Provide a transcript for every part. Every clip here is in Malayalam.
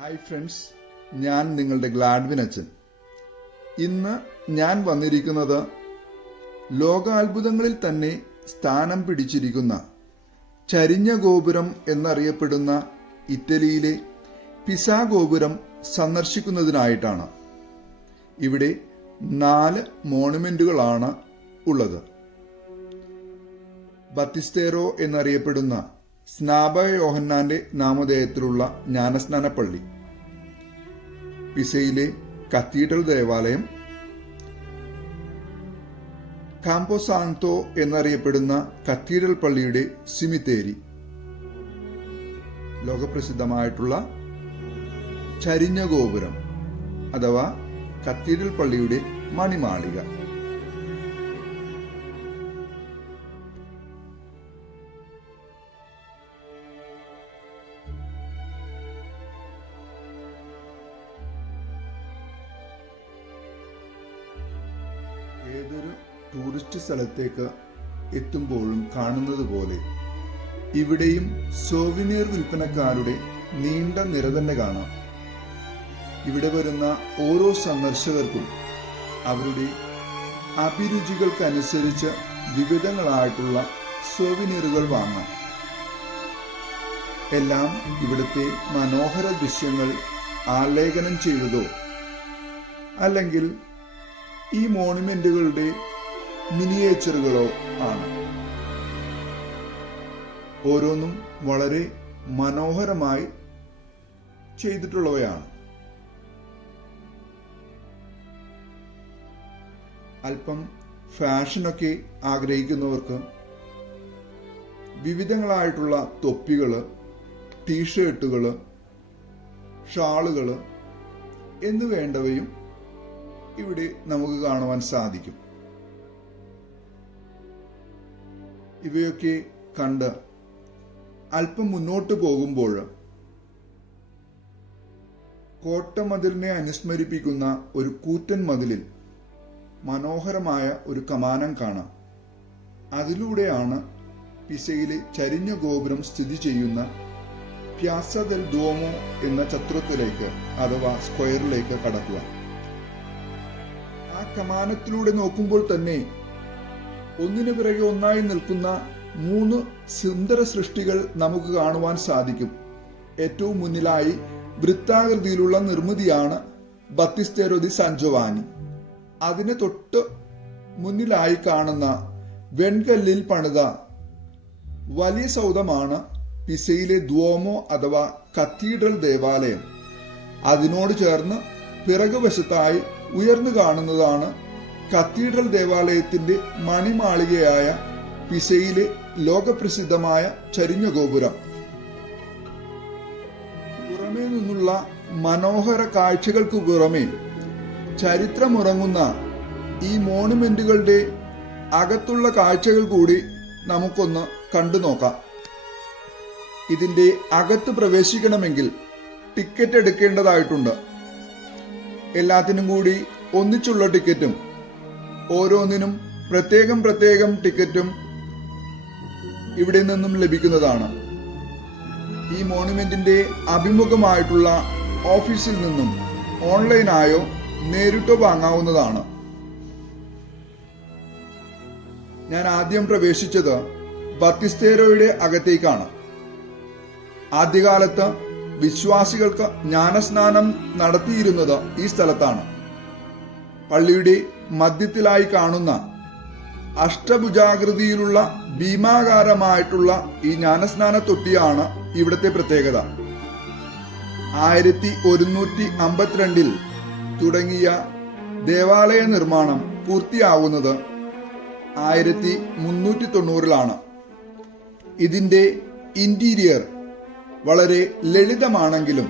ഹായ് ഫ്രണ്ട്സ്, ഞാൻ നിങ്ങളുടെ ഗ്ലാഡ്വിൻ അച്ഛൻ. ഇന്ന് ഞാൻ വന്നിരിക്കുന്നത് ലോകാത്ഭുതങ്ങളിൽ തന്നെ സ്ഥാനം പിടിച്ചിരിക്കുന്ന ചരിഞ്ഞ ഗോപുരം എന്നറിയപ്പെടുന്ന ഇറ്റലിയിലെ പിസാ ഗോപുരം സന്ദർശിക്കുന്നതിനായിട്ടാണ്. ഇവിടെ 4 മോണുമെന്റുകളാണ് ഉള്ളത്. ബത്തിസ്തേറോ എന്നറിയപ്പെടുന്ന സ്നാപക യോഹന്നാന്റെ നാമധേയത്തിലുള്ള ജ്ഞാനസ്നാനപ്പള്ളി, പിസയിലെ കത്തീഡ്രൽ ദേവാലയം, കാമ്പോസാന്തോ എന്നറിയപ്പെടുന്ന കത്തീഡ്രൽ പള്ളിയുടെ സിമിത്തേരി, ലോകപ്രസിദ്ധമായിട്ടുള്ള ചരിഞ്ഞ ഗോപുരം അഥവാ കത്തീഡ്രൽ പള്ളിയുടെ മണിമാളിക. ഏതൊരു ടൂറിസ്റ്റ് സ്ഥലത്തേക്ക് എത്തുമ്പോഴും കാണുന്നത് പോലെ ഇവിടെയും സോവിനിയർ വിൽപ്പനക്കാരുടെ നീണ്ട നിര തന്നെ കാണാം. ഇവിടെ വരുന്ന ഓരോ സന്ദർശകർക്കും അവരുടെ അഭിരുചികൾക്കനുസരിച്ച് വിവിധങ്ങളായിട്ടുള്ള സോവിനിയറുകൾ വാങ്ങാം. എല്ലാം ഇവിടുത്തെ മനോഹര ദൃശ്യങ്ങൾ ആലേഖനം ചെയ്തതോ അല്ലെങ്കിൽ ഈ മോണുമെന്റുകളുടെ മിനിയേച്ചറുകളോ ആണ്. ഓരോന്നും വളരെ മനോഹരമായി ചെയ്തിട്ടുള്ളവയാണ്. അല്പം ഫാഷനൊക്കെ ആഗ്രഹിക്കുന്നവർക്ക് വിവിധങ്ങളായിട്ടുള്ള തൊപ്പികള്, ടീഷർട്ടുകള്, ഷാളുകള് എന്നു വേണ്ടവയും ഇവിടെ നമുക്ക് കാണുവാൻ സാധിക്കും. ഇവയൊക്കെ കണ്ട് അല്പം മുന്നോട്ട് പോകുമ്പോൾ കോട്ടമതിലിനെ അനുസ്മരിപ്പിക്കുന്ന ഒരു കൂറ്റൻ മതിലിൽ മനോഹരമായ ഒരു കമാനം കാണാം. അതിലൂടെയാണ് പിസയിലെ ചരിഞ്ഞ ഗോപുരം സ്ഥിതി ചെയ്യുന്ന പ്യാസ ദെൽ ദുഓമോ എന്ന ചത്വരത്തിലേക്ക് അഥവാ സ്ക്വയറിലേക്ക് കടക്കുക. ആ കമാനത്തിലൂടെ നോക്കുമ്പോൾ തന്നെ ഒന്നിനു പിറകെ ഒന്നായി നിൽക്കുന്ന 3 സുന്ദര സൃഷ്ടികൾ നമുക്ക് കാണുവാൻ സാധിക്കും. ഏറ്റവും മുന്നിലായി വൃത്താകൃതിയിലുള്ള നിർമ്മിതിയാണ് ബത്തിസ്തേറോ ദി സാൻ ജോവാനി. അതിന് തൊട്ട് മുന്നിലായി കാണുന്ന വെൺകല്ലിൽ പണിത വലിയ സൗധമാണ് പിസയിലെ ദുഓമോ അഥവാ കത്തീഡ്രൽ ദേവാലയം. അതിനോട് ചേർന്ന് പിറകുവശത്തായി ഉയർന്നു കാണുന്നതാണ് കത്തീഡ്രൽ ദേവാലയത്തിന്റെ മണിമാളികയായ പിസയിലെ ലോകപ്രസിദ്ധമായ ചരിഞ്ഞ ഗോപുരം. പുറമേ നിന്നുള്ള മനോഹര കാഴ്ചകൾക്ക് പുറമേ ചരിത്രമുറങ്ങുന്ന ഈ മോണുമെന്റുകളുടെ അകത്തുള്ള കാഴ്ചകൾ കൂടി നമുക്കൊന്ന് കണ്ടു നോക്കാം. ഇതിന്റെ അകത്ത് പ്രവേശിക്കണമെങ്കിൽ ടിക്കറ്റ് എടുക്കേണ്ടതായിട്ടുണ്ട്. എല്ലാത്തിനും കൂടി ഒന്നിച്ചുള്ള ടിക്കറ്റും ഓരോന്നിനും പ്രത്യേകം ടിക്കറ്റും ഇവിടെ നിന്നും ലഭിക്കുന്നതാണ്. ഈ മോണുമെന്റിന്റെ അഭിമുഖമായിട്ടുള്ള ഓഫീസിൽ നിന്നും ഓൺലൈനായോ നേരിട്ടോ വാങ്ങാവുന്നതാണ്. ഞാൻ ആദ്യം പ്രവേശിച്ചത് ബത്തിസ്തേറോയുടെ അകത്തേക്കാണ്. ആദ്യകാലത്ത് വിശ്വാസികൾക്ക് ജ്ഞാനസ്നാനം നടത്തിയിരുന്നത് ഈ സ്ഥലത്താണ്. പള്ളിയുടെ മധ്യത്തിലായി കാണുന്ന അഷ്ടഭുജാകൃതിയിലുള്ള ഭീമാകാരമായിട്ടുള്ള ഈ ജ്ഞാനസ്നാന തൊട്ടിയാണ് ഇവിടുത്തെ പ്രത്യേകത. 1152 തുടങ്ങിയ ദേവാലയ നിർമ്മാണം പൂർത്തിയാവുന്നത് 1390 ഇതിന്റെ ഇന്റീരിയർ വളരെ ലളിതമാണെങ്കിലും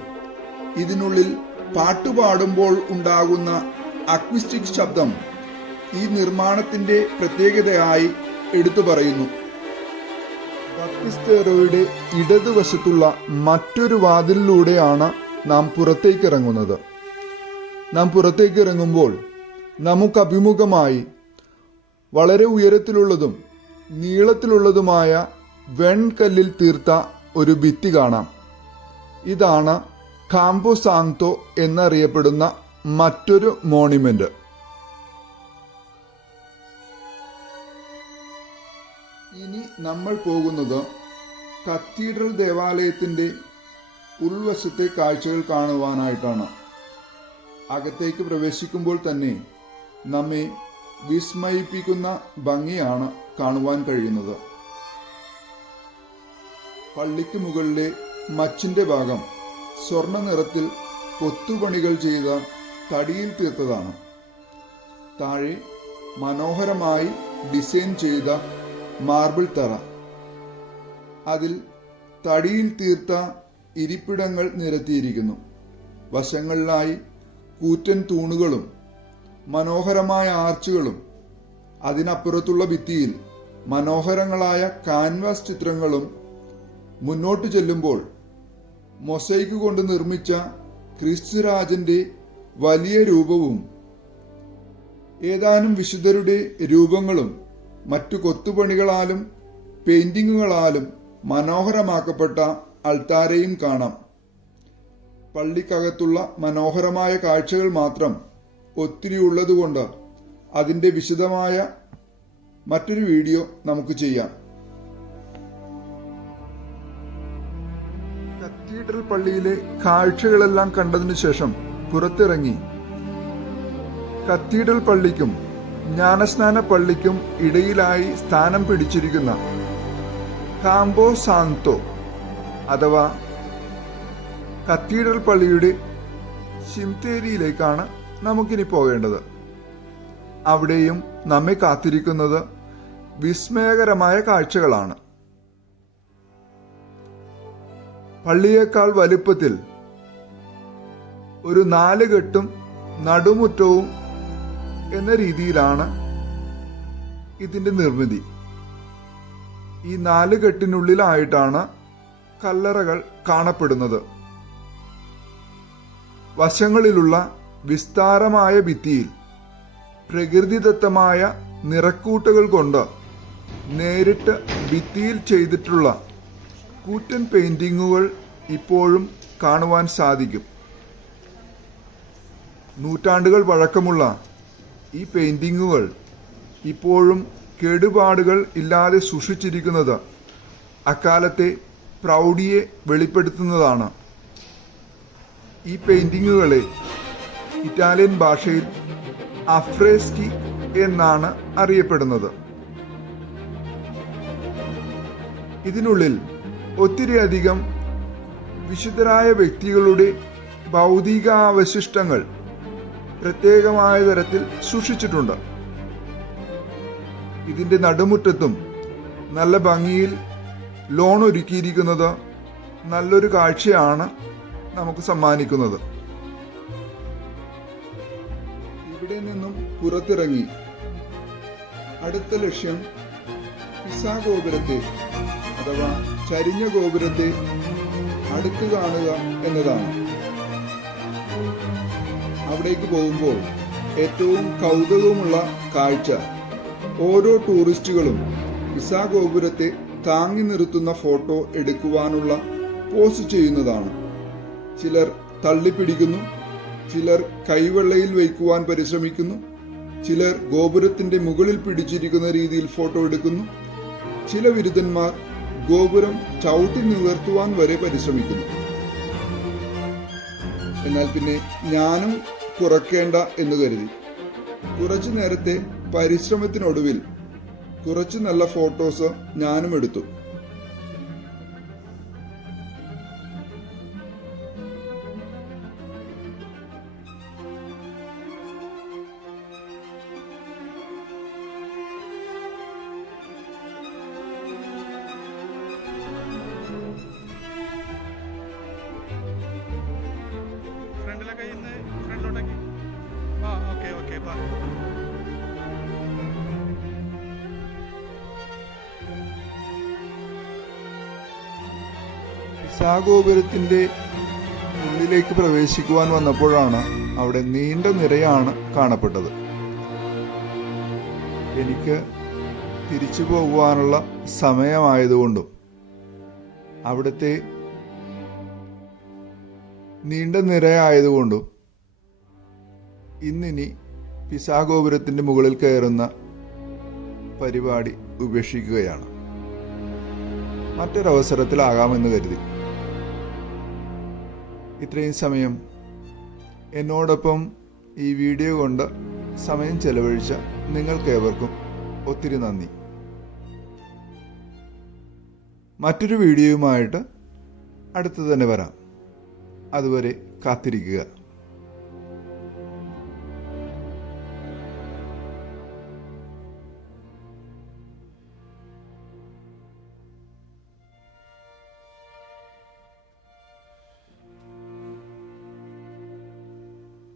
ഇതിനുള്ളിൽ പാട്ടുപാടുമ്പോൾ ഉണ്ടാകുന്ന അക്വിസ്റ്റിക് ശബ്ദം ഈ നിർമ്മാണത്തിന്റെ പ്രത്യേകതയായി എടുത്തു പറയുന്നു. ബത്തിസ്തേറോയുടെ ഇടതുവശത്തുള്ള മറ്റൊരു വാതിലിലൂടെയാണ് നാം പുറത്തേക്കിറങ്ങുന്നത്. നാം പുറത്തേക്കിറങ്ങുമ്പോൾ നമുക്ക് അഭിമുഖമായി വളരെ ഉയരത്തിലുള്ളതും നീളത്തിലുള്ളതുമായ വെൺകല്ലിൽ തീർത്ത ഒരു ഭിത്തി കാണാം. ഇതാണ് കാംപോ സാങ്തോ എന്നറിയപ്പെടുന്ന മറ്റൊരു മോണിമെന്റ്. ഇനി നമ്മൾ പോകുന്നത് കത്തീഡ്രൽ ദേവാലയത്തിൻ്റെ ഉൾവശത്തെ കാഴ്ചകൾ കാണുവാനായിട്ടാണ്. അകത്തേക്ക് പ്രവേശിക്കുമ്പോൾ തന്നെ നമ്മെ വിസ്മയിപ്പിക്കുന്ന ഭംഗിയാണ് കാണുവാൻ കഴിയുന്നത്. പള്ളിക്ക് മുകളിലെ മച്ചിന്റെ ഭാഗം സ്വർണ്ണ നിറത്തിൽ കൊത്തുപണികൾ ചെയ്ത തടിയിൽ തീർത്തതാണ്. താഴെ മനോഹരമായി ഡിസൈൻ ചെയ്ത മാർബിൾ തറ, അതിൽ തടിയിൽ തീർത്ത ഇരിപ്പിടങ്ങൾ നിരത്തിയിരിക്കുന്നു. വശങ്ങളിലായി കൂറ്റൻ തൂണുകളും മനോഹരമായ ആർച്ചുകളും, അതിനപ്പുറത്തുള്ള ഭിത്തിയിൽ മനോഹരങ്ങളായ കാൻവാസ് ചിത്രങ്ങളും, മുന്നോട്ട് ചെല്ലുമ്പോൾ മൊസൈക്ക് കൊണ്ട് നിർമ്മിച്ച ക്രിസ്തുരാജന്റെ വലിയ രൂപവും ഏതാനും വിശുദ്ധരുടെ രൂപങ്ങളും മറ്റു കൊത്തുപണികളാലും പെയിന്റിങ്ങുകളാലും മനോഹരമാക്കപ്പെട്ട അൾത്താരയും കാണാം. പള്ളിക്കകത്തുള്ള മനോഹരമായ കാഴ്ചകൾ മാത്രം ഒത്തിരി ഉള്ളതുകൊണ്ട് അതിൻ്റെ വിശദമായ മറ്റൊരു വീഡിയോ നമുക്ക് ചെയ്യാം. കത്തീഡ്രൽ പള്ളിയിലെ കാഴ്ചകളെല്ലാം കണ്ടതിനു ശേഷം പുറത്തിറങ്ങി കത്തീഡ്രൽ പള്ളിക്കും ജ്ഞാനസ്നാന പള്ളിക്കും ഇടയിലായി സ്ഥാനം പിടിച്ചിരിക്കുന്ന കാംപോ സാങ്തോ അഥവാ കത്തീഡ്രൽ പള്ളിയുടെ സിംതേരിയിലേക്കാണ് നമുക്കിനി പോകേണ്ടത്. അവിടെയും നമ്മെ കാത്തിരിക്കുന്നത് വിസ്മയകരമായ കാഴ്ചകളാണ്. പള്ളിയേക്കാൾ വലുപ്പത്തിൽ ഒരു 4 കെട്ടും നടുമുറ്റവും എന്ന രീതിയിലാണ് ഇതിന്റെ നിർമ്മിതി. ഈ 4 കെട്ടിനുള്ളിലായിട്ടാണ് കല്ലറകൾ കാണപ്പെടുന്നത്. വശങ്ങളിലുള്ള വിസ്താരമായ ഭിത്തിയിൽ പ്രകൃതിദത്തമായ നിറക്കൂട്ടുകൾ കൊണ്ട് നേരിട്ട് ഭിത്തിയിൽ ചെയ്തിട്ടുള്ള കൂറ്റൻ പെയിന്റിങ്ങുകൾ ഇപ്പോഴും കാണുവാൻ സാധിക്കും. നൂറ്റാണ്ടുകൾ പഴക്കമുള്ള ഈ പെയിന്റിങ്ങുകൾ ഇപ്പോഴും കേടുപാടുകൾ ഇല്ലാതെ സൂക്ഷിച്ചിരിക്കുന്നത് അക്കാലത്തെ പ്രൗഢിയെ വെളിപ്പെടുത്തുന്നതാണ്. ഈ പെയിന്റിങ്ങുകളെ ഇറ്റാലിയൻ ഭാഷയിൽ അഫ്രേസ്കി എന്നാണ് അറിയപ്പെടുന്നത്. ഇതിനുള്ളിൽ ഒത്തിരിയധികം വിശുദ്ധരായ വ്യക്തികളുടെ ഭൗതികാവശിഷ്ടങ്ങൾ പ്രത്യേകമായ തരത്തിൽ സൂക്ഷിച്ചിട്ടുണ്ട്. ഇതിന്റെ നടുമുറ്റത്തും നല്ല ഭംഗിയിൽ ലോൺ ഒരുക്കിയിരിക്കുന്നത് നല്ലൊരു കാഴ്ചയാണ് നമുക്ക് സമ്മാനിക്കുന്നത്. ഇവിടെ നിന്നും പുറത്തിറങ്ങി അടുത്ത ലക്ഷ്യം പിസാ ഗോപുരത്തെ അഥവാ ചരിഞ്ഞ ഗോപുരത്തെ അടുത്ത് കാണുക എന്നതാണ്. അവിടേക്ക് പോകുമ്പോൾ ഏറ്റവും കൗതുകമുള്ള കാഴ്ച ഓരോ ടൂറിസ്റ്റുകളും പിസാ ഗോപുരത്തെ താങ്ങി നിർത്തുന്ന ഫോട്ടോ എടുക്കുവാനുള്ള പോസ് ചെയ്യുന്നതാണ്. ചിലർ തള്ളിപ്പിടിക്കുന്നു, ചിലർ കൈവെള്ളയിൽ വയ്ക്കുവാൻ പരിശ്രമിക്കുന്നു, ചിലർ ഗോപുരത്തിന്റെ മുകളിൽ പിടിച്ചിരിക്കുന്ന രീതിയിൽ ഫോട്ടോ എടുക്കുന്നു, ചില വിരുദ്ധന്മാർ ഗോപുരം ചവിട്ടി നിവർത്തുവാൻ വരെ പരിശ്രമിക്കുന്നു. എന്നാൽ പിന്നെ ഞാനും കുറയ്ക്കേണ്ട എന്ന് കരുതി കുറച്ചു നേരത്തെ പരിശ്രമത്തിനൊടുവിൽ കുറച്ച് നല്ല ഫോട്ടോസ് ഞാനും എടുത്തു. പിസാ ഗോപുരത്തിന്റെ ഉള്ളിലേക്ക് പ്രവേശിക്കുവാൻ വന്നപ്പോഴാണ് അവിടെ നീണ്ട നിരയാണ് കാണപ്പെട്ടത്. എനിക്ക് തിരിച്ചു പോകുവാനുള്ള സമയമായതുകൊണ്ടും അവിടുത്തെ നീണ്ട നിരയായതുകൊണ്ടും ഇന്നിനി പിസാഗോപുരത്തിൻ്റെ മുകളിൽ കയറുന്ന പരിപാടി ഉപേക്ഷിക്കുകയാണ്. മറ്റൊരവസരത്തിലാകാമെന്ന് കരുതി. ഇത്രയും സമയം എന്നോടൊപ്പം ഈ വീഡിയോ കൊണ്ട് സമയം ചെലവഴിച്ച നിങ്ങൾക്കേവർക്കും ഒത്തിരി നന്ദി. മറ്റൊരു വീഡിയോയുമായിട്ട് അടുത്ത് തന്നെ വരാം. അതുവരെ കാത്തിരിക്കുക.